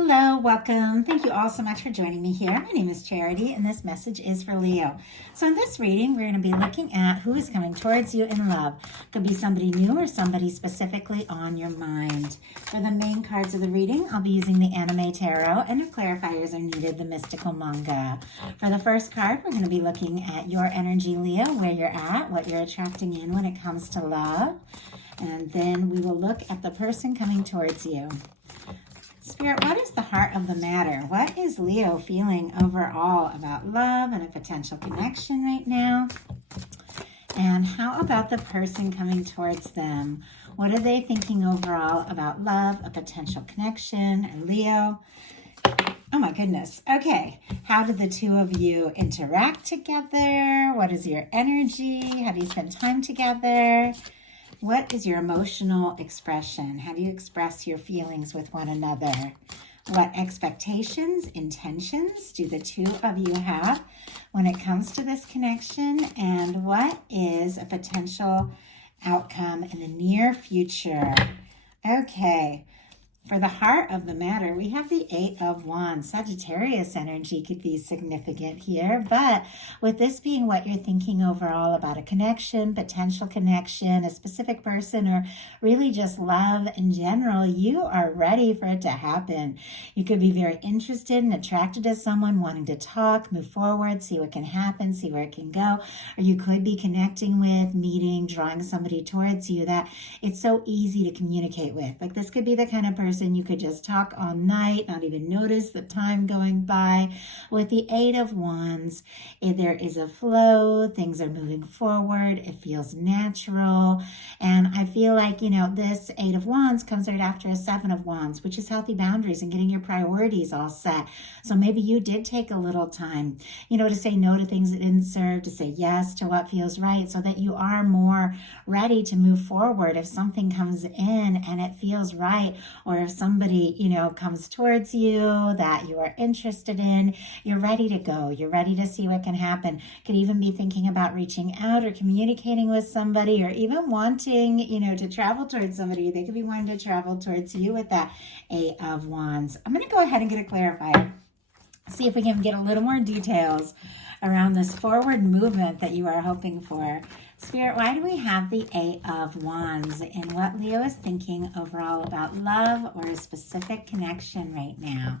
Hello, welcome. Thank you all so much for joining me here. My name is Charity, and this message is for Leo. So, in this reading, we're going to be looking at who is coming towards you in love. Could be somebody new or somebody specifically on your mind. For the main cards of the reading, I'll be using the Anime Tarot, and if clarifiers are needed, the Mystical Manga. For the first card, we're going to be looking at your energy, Leo, where you're at, what you're attracting in when it comes to love. And then we will look at the person coming towards you. Spirit, what is the heart of the matter? What is Leo feeling overall about love and a potential connection right now? And how about the person coming towards them? What are they thinking overall about love, a potential connection, and Leo? Oh my goodness. Okay. How do the two of you interact together? What is your energy? How do you spend time together? What is your emotional expression? How do you express your feelings with one another? What expectations, intentions do the two of you have when it comes to this connection? And what is a potential outcome in the near future? Okay. For the heart of the matter, we have the Eight of Wands. Sagittarius energy could be significant here, but with this being what you're thinking overall about a connection, potential connection, a specific person, or really just love in general, you are ready for it to happen. You could be very interested and attracted to someone, wanting to talk, move forward, see what can happen, see where it can go, or you could be connecting with, meeting, drawing somebody towards you that it's so easy to communicate with. Like this could be the kind of person you could just talk all night, not even notice the time going by. With the Eight of Wands, there is a flow, things are moving forward, it feels natural, and I feel like, this Eight of Wands comes right after a Seven of Wands, which is healthy boundaries and getting your priorities all set. So maybe you did take a little time, to say no to things that didn't serve, to say yes to what feels right, so that you are more ready to move forward if something comes in and it feels right, or if somebody, comes towards you that you are interested in, you're ready to go. You're ready to see what can happen. Could even be thinking about reaching out or communicating with somebody, or even wanting, to travel towards somebody. They could be wanting to travel towards you with that Eight of Wands. I'm going to go ahead and get a clarifier. See if we can get a little more details around this forward movement that you are hoping for. Spirit, why do we have the Eight of Wands and what Leo is thinking overall about love or a specific connection right now?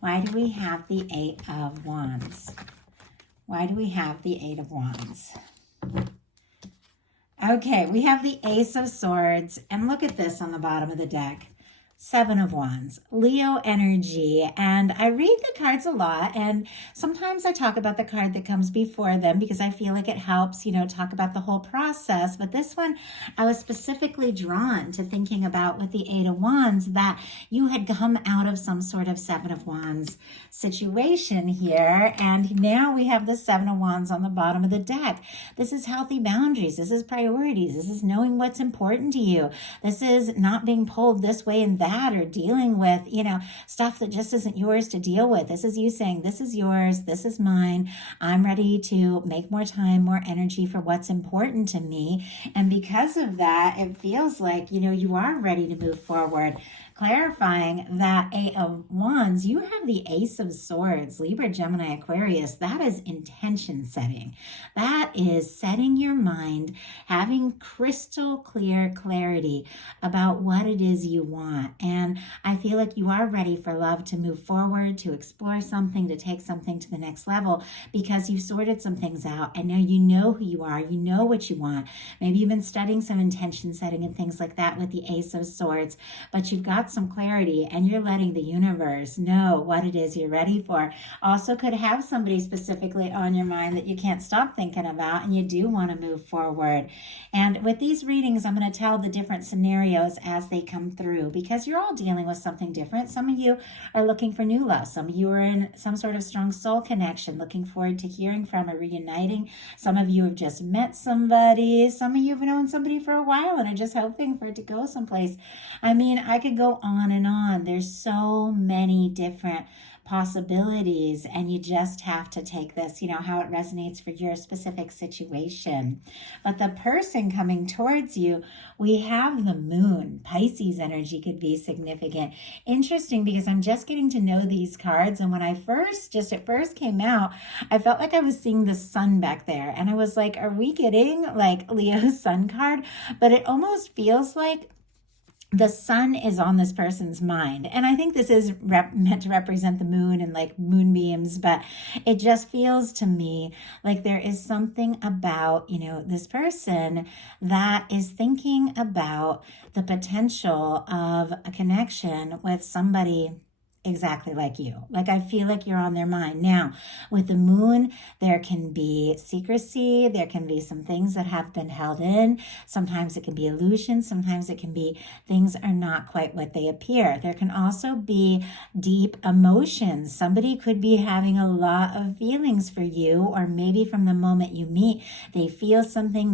Why do we have the Eight of Wands? Why do we have the Eight of Wands? Okay, we have the Ace of Swords, and look at this on the bottom of the deck. Seven of Wands, Leo energy, and I read the cards a lot, and sometimes I talk about the card that comes before them because I feel like it helps, talk about the whole process. But this one, I was specifically drawn to thinking about with the Eight of Wands that you had come out of some sort of Seven of Wands situation here, and now we have the Seven of Wands on the bottom of the deck. This is healthy boundaries. This is priorities. This is knowing what's important to you. This is not being pulled this way and that, or dealing with, stuff that just isn't yours to deal with. This is you saying, this is yours, this is mine. I'm ready to make more time, more energy for what's important to me. And because of that, it feels like, you are ready to move forward. Clarifying that Eight of Wands, you have the Ace of Swords, Libra, Gemini, Aquarius. That is intention setting. That is setting your mind, having crystal clear clarity about what it is you want. And I feel like you are ready for love to move forward, to explore something, to take something to the next level, because you've sorted some things out and now you know who you are, you know what you want. Maybe you've been studying some intention setting and things like that with the Ace of Swords, but you've got some clarity and you're letting the universe know what it is you're ready for. Also could have somebody specifically on your mind that you can't stop thinking about and you do want to move forward. And with these readings, I'm going to tell the different scenarios as they come through because you're all dealing with something different. Some of you are looking for new love. Some of you are in some sort of strong soul connection, looking forward to hearing from or reuniting. Some of you have just met somebody. Some of you have known somebody for a while and are just hoping for it to go someplace. I mean, I could go on and on. There's so many different possibilities, and you just have to take this, how it resonates for your specific situation. But the person coming towards you, we have the moon. Pisces energy could be significant. Interesting, because I'm just getting to know these cards, and when it first came out, I felt like I was seeing the sun back there, and I was like, are we getting like Leo's sun card? But it almost feels like the sun is on this person's mind. And I think this is meant to represent the moon and like moonbeams, but it just feels to me like there is something about, this person that is thinking about the potential of a connection with somebody exactly like you. Like, I feel like you're on their mind. Now, with the moon, there can be secrecy. There can be some things that have been held in. Sometimes it can be illusion. Sometimes it can be things are not quite what they appear. There can also be deep emotions. Somebody could be having a lot of feelings for you, or maybe from the moment you meet, they feel something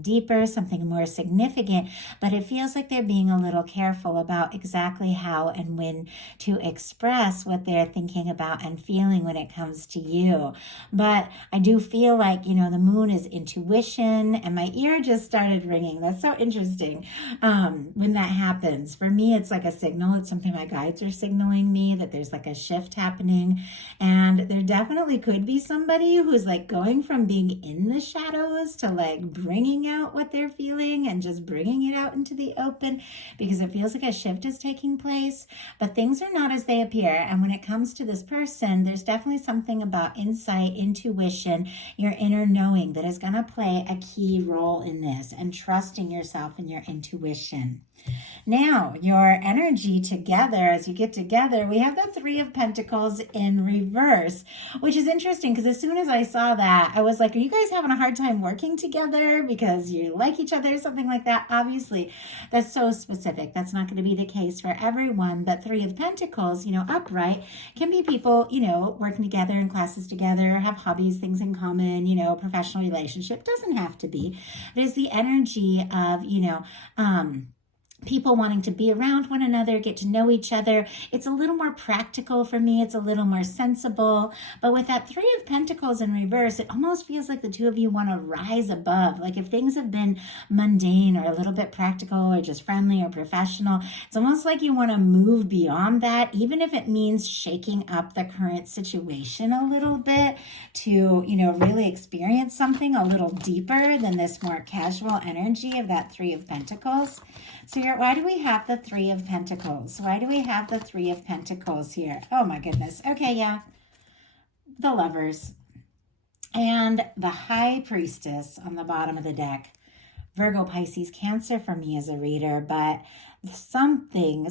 deeper, something more significant, but it feels like they're being a little careful about exactly how and when to express what they're thinking about and feeling when it comes to you. But I do feel like, the moon is intuition, and my ear just started ringing. That's so interesting. When that happens, for me, it's like a signal. It's something my guides are signaling me that there's like a shift happening. And there definitely could be somebody who's like going from being in the shadows to like bringing out what they're feeling and just bringing it out into the open, because it feels like a shift is taking place. But things are not as they appear. And when it comes to this person, there's definitely something about insight, intuition, your inner knowing that is going to play a key role in this, and trusting yourself and your intuition. Now, your energy together, as you get together, we have the Three of Pentacles in reverse, which is interesting because as soon as I saw that, I was like, are you guys having a hard time working together because you like each other, something like that? Obviously, that's so specific. That's not going to be the case for everyone, but Three of Pentacles, upright, can be people, working together in classes together, have hobbies, things in common, professional relationship. Doesn't have to be. It is the energy of, people wanting to be around one another, get to know each other. It's a little more practical for me. It's a little more sensible. But with that Three of Pentacles in reverse, it almost feels like the two of you want to rise above. Like if things have been mundane or a little bit practical or just friendly or professional, it's almost like you want to move beyond that, even if it means shaking up the current situation a little bit to, really experience something a little deeper than this more casual energy of that Three of Pentacles. So why do we have the Three of Pentacles? Why do we have the Three of Pentacles here? Oh my goodness. Okay, yeah. The Lovers. And the High Priestess on the bottom of the deck. Virgo, Pisces, Cancer for me as a reader, but something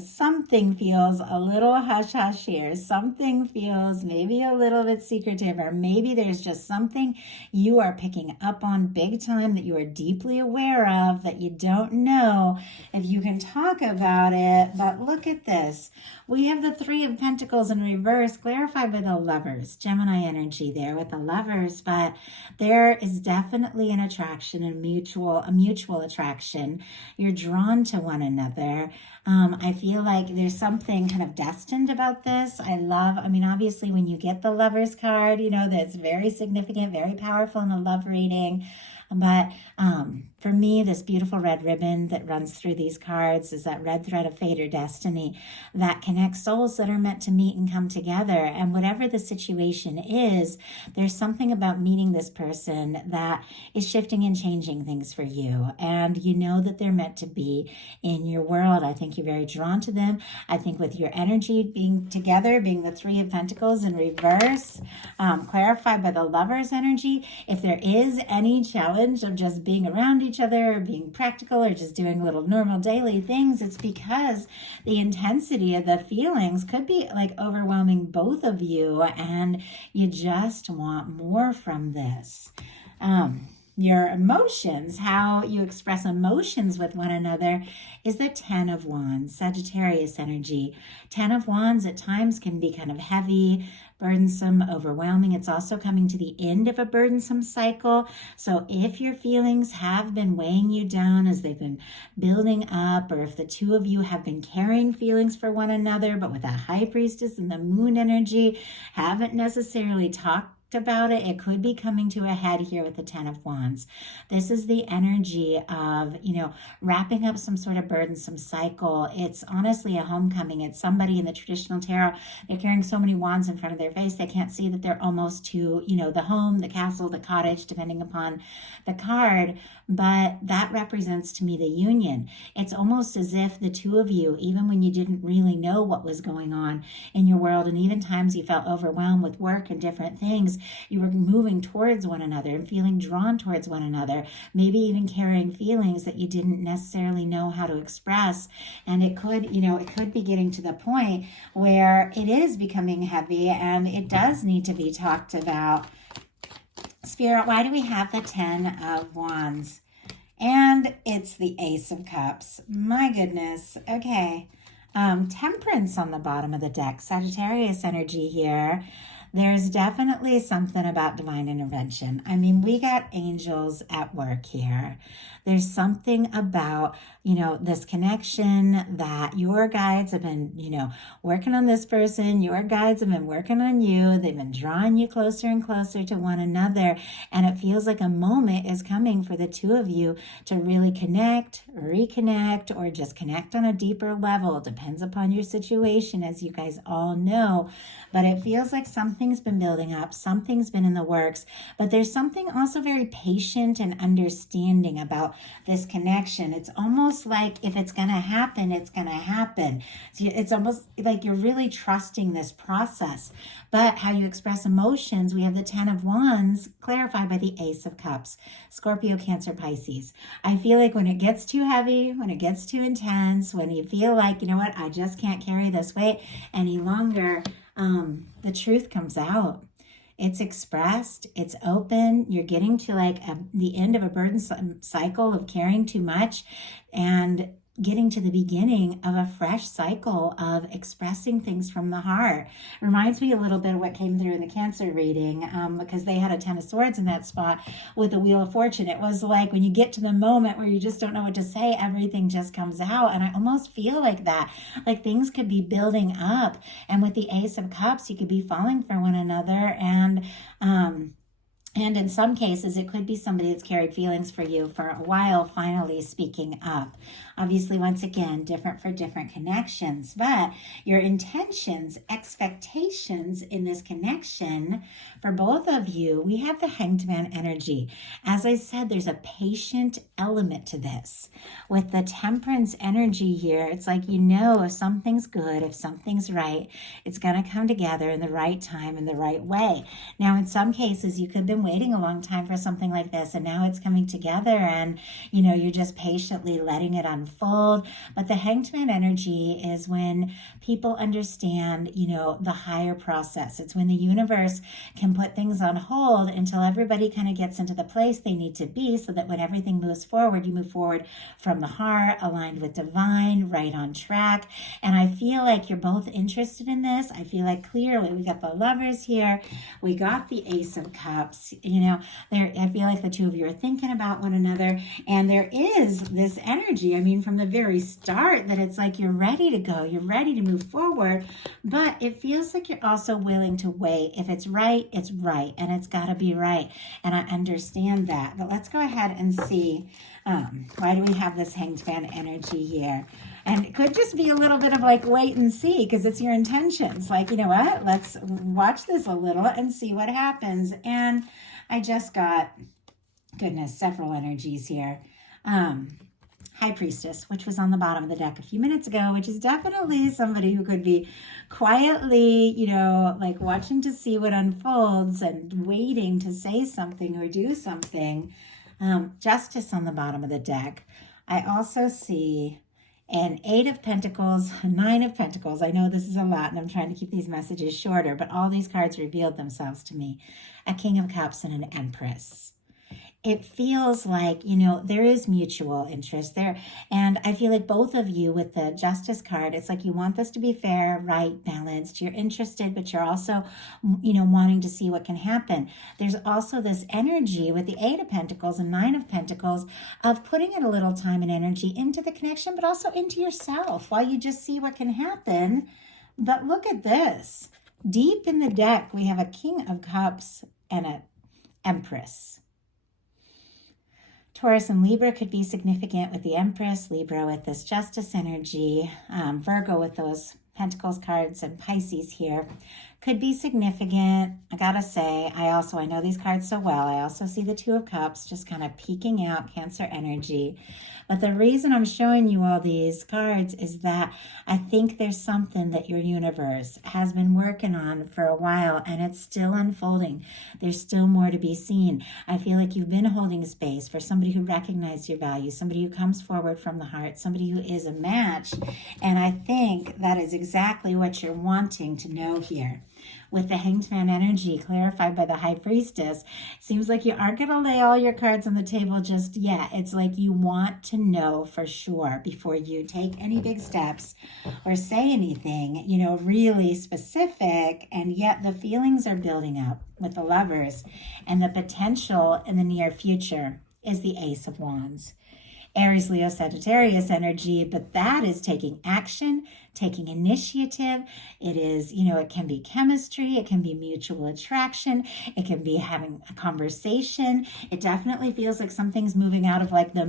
feels a little hush-hush here. Something feels maybe a little bit secretive, or maybe there's just something you are picking up on big time that you are deeply aware of that you don't know if you can talk about it. But look at this. We have the Three of Pentacles in reverse, clarified by the Lovers. Gemini energy there with the Lovers, but there is definitely an attraction, a mutual attraction. You're drawn to one another. I feel like there's something kind of destined about this. Obviously when you get the Lovers card, that's very significant, very powerful in a love reading. But for me, this beautiful red ribbon that runs through these cards is that red thread of fate or destiny that connects souls that are meant to meet and come together. And whatever the situation is, there's something about meeting this person that is shifting and changing things for you. And you know that they're meant to be in your world. I think you're very drawn to them. I think with your energy being together, being the Three of Pentacles in reverse, clarified by the Lovers energy, if there is any challenge of just being around each other or being practical or just doing little normal daily things, it's because the intensity of the feelings could be like overwhelming both of you and you just want more from this. your emotions, how you express emotions with one another, is the Ten of Wands, Sagittarius energy. Ten of Wands at times can be kind of heavy, burdensome, overwhelming. It's also coming to the end of a burdensome cycle. So if your feelings have been weighing you down as they've been building up, or if the two of you have been carrying feelings for one another, but with a High Priestess and the Moon energy, haven't necessarily talked about it, it could be coming to a head here with the Ten of Wands. This is the energy of, wrapping up some sort of burdensome cycle. It's honestly a homecoming. It's somebody in the traditional tarot, they're carrying so many wands in front of their face, they can't see that they're almost to, the home, the castle, the cottage, depending upon the card. But that represents to me the union. It's almost as if the two of you, even when you didn't really know what was going on in your world, and even times you felt overwhelmed with work and different things, you were moving towards one another and feeling drawn towards one another, maybe even carrying feelings that you didn't necessarily know how to express. And it could be getting to the point where it is becoming heavy and it does need to be talked about. Spirit, why do we have the Ten of Wands? And it's the Ace of Cups. My goodness. Okay. Temperance on the bottom of the deck. Sagittarius energy here. There's definitely something about divine intervention. I mean, we got angels at work here. There's something about, this connection that your guides have been, working on this person. Your guides have been working on you. They've been drawing you closer and closer to one another. And it feels like a moment is coming for the two of you to really connect, reconnect, or just connect on a deeper level. It depends upon your situation, as you guys all know. But it feels like something's been building up, something's been in the works, but there's something also very patient and understanding about this connection. It's almost like if it's going to happen, it's going to happen. So it's almost like you're really trusting this process. But how you express emotions, we have the Ten of Wands clarified by the Ace of Cups. Scorpio, Cancer, Pisces. I feel like when it gets too heavy, when it gets too intense, when you feel like, I just can't carry this weight any longer, the truth comes out. It's expressed, it's open. You're getting to the end of a burdensome cycle of carrying too much and getting to the beginning of a fresh cycle of expressing things from the heart. Reminds me a little bit of what came through in the Cancer reading, because they had a Ten of Swords in that spot with the Wheel of Fortune. It was like when you get to the moment where you just don't know what to say, everything just comes out. And I almost feel like that, like things could be building up. And with the Ace of Cups, you could be falling for one another. And in some cases, it could be somebody that's carried feelings for you for a while, finally speaking up. Obviously, once again, different for different connections, but your intentions, expectations in this connection for both of you, we have the Hanged Man energy. As I said, there's a patient element to this. With the Temperance energy here, it's like, if something's good, if something's right, it's going to come together in the right time, in the right way. Now, in some cases, you could have been waiting a long time for something like this, and now it's coming together, and you're just patiently letting it unfold. But the Hanged Man energy is when people understand the higher process. It's when the universe can put things on hold until everybody kind of gets into the place they need to be, so that when everything moves forward, you move forward from the heart, aligned with divine, right on track. And I feel like you're both interested in this. I feel like clearly we got the Lovers here, we got the Ace of Cups. I feel like the two of you are thinking about one another, and there is this energy, from the very start, that it's like you're ready to go, you're ready to move forward, but it feels like you're also willing to wait. If it's right, it's right, and it's got to be right, and I understand that. But let's go ahead and see, why do we have this Hanged Man energy here? And it could just be a little bit of wait and see, because it's your intentions. Let's watch this a little and see what happens. And I just got, several energies here. High Priestess, which was on the bottom of the deck a few minutes ago, which is definitely somebody who could be quietly, watching to see what unfolds and waiting to say something or do something. Justice on the bottom of the deck. I also see an 8 of Pentacles, 9 of Pentacles. I know this is a lot, and I'm trying to keep these messages shorter, but all these cards revealed themselves to me. A King of Cups and an Empress. it feels like, there is mutual interest there. And I feel like both of you with the Justice card, it's like you want this to be fair, right, balanced. You're interested, but you're also, wanting to see what can happen. There's also this energy with the Eight of Pentacles and Nine of Pentacles of putting in a little time and energy into the connection, but also into yourself while you just see what can happen. But look at this. Deep in the deck, we have a King of Cups and an Empress. Taurus and Libra could be significant with the Empress, Libra with this Justice energy, Virgo with those Pentacles cards, and Pisces here could be significant. I gotta say, I know these cards so well. I also see the Two of Cups just kind of peeking out, Cancer energy. But the reason I'm showing you all these cards is that I think there's something that your universe has been working on for a while, and it's still unfolding. There's still more to be seen. I feel like you've been holding space for somebody who recognizes your value, somebody who comes forward from the heart, somebody who is a match. And I think that is exactly what you're wanting to know here. With the Hanged Man energy clarified by the High Priestess, seems like you aren't going to lay all your cards on the table just yet. It's like you want to know for sure before you take any big steps or say anything, really specific. And yet the feelings are building up with the Lovers, and the potential in the near future is the Ace of Wands. Aries, Leo, Sagittarius energy, but that is taking action, taking initiative. It is, it can be chemistry, it can be mutual attraction, it can be having a conversation. It definitely feels like something's moving out of like the,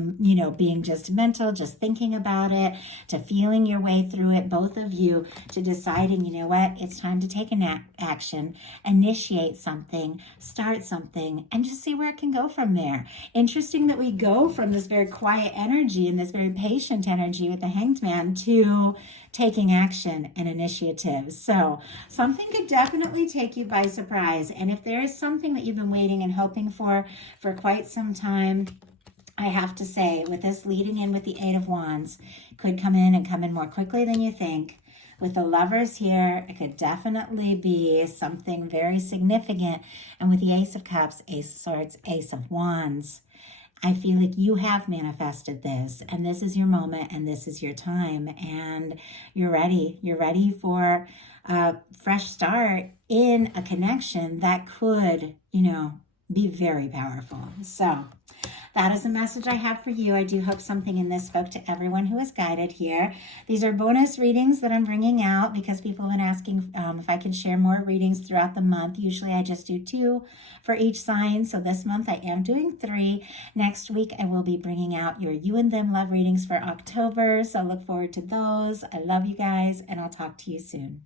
being just mental, just thinking about it, to feeling your way through it, both of you, to deciding, it's time to take an action, initiate something, start something, and just see where it can go from there. Interesting that we go from this very quiet energy and this very patient energy with the Hanged Man to taking action and initiatives. So something could definitely take you by surprise. And if there is something that you've been waiting and hoping for quite some time, I have to say, with this leading in with the Eight of Wands, could come in more quickly than you think. With the Lovers here, it could definitely be something very significant. And with the Ace of Cups, Ace of Swords, Ace of Wands, I feel like you have manifested this, and this is your moment, and this is your time, and you're ready. You're ready for a fresh start in a connection that could, be very powerful. So that is a message I have for you. I do hope something in this spoke to everyone who is guided here. These are bonus readings that I'm bringing out because people have been asking if I can share more readings throughout the month. Usually I just do 2 for each sign. So this month I am doing 3. Next week I will be bringing out your You and Them love readings for October. So look forward to those. I love you guys, and I'll talk to you soon.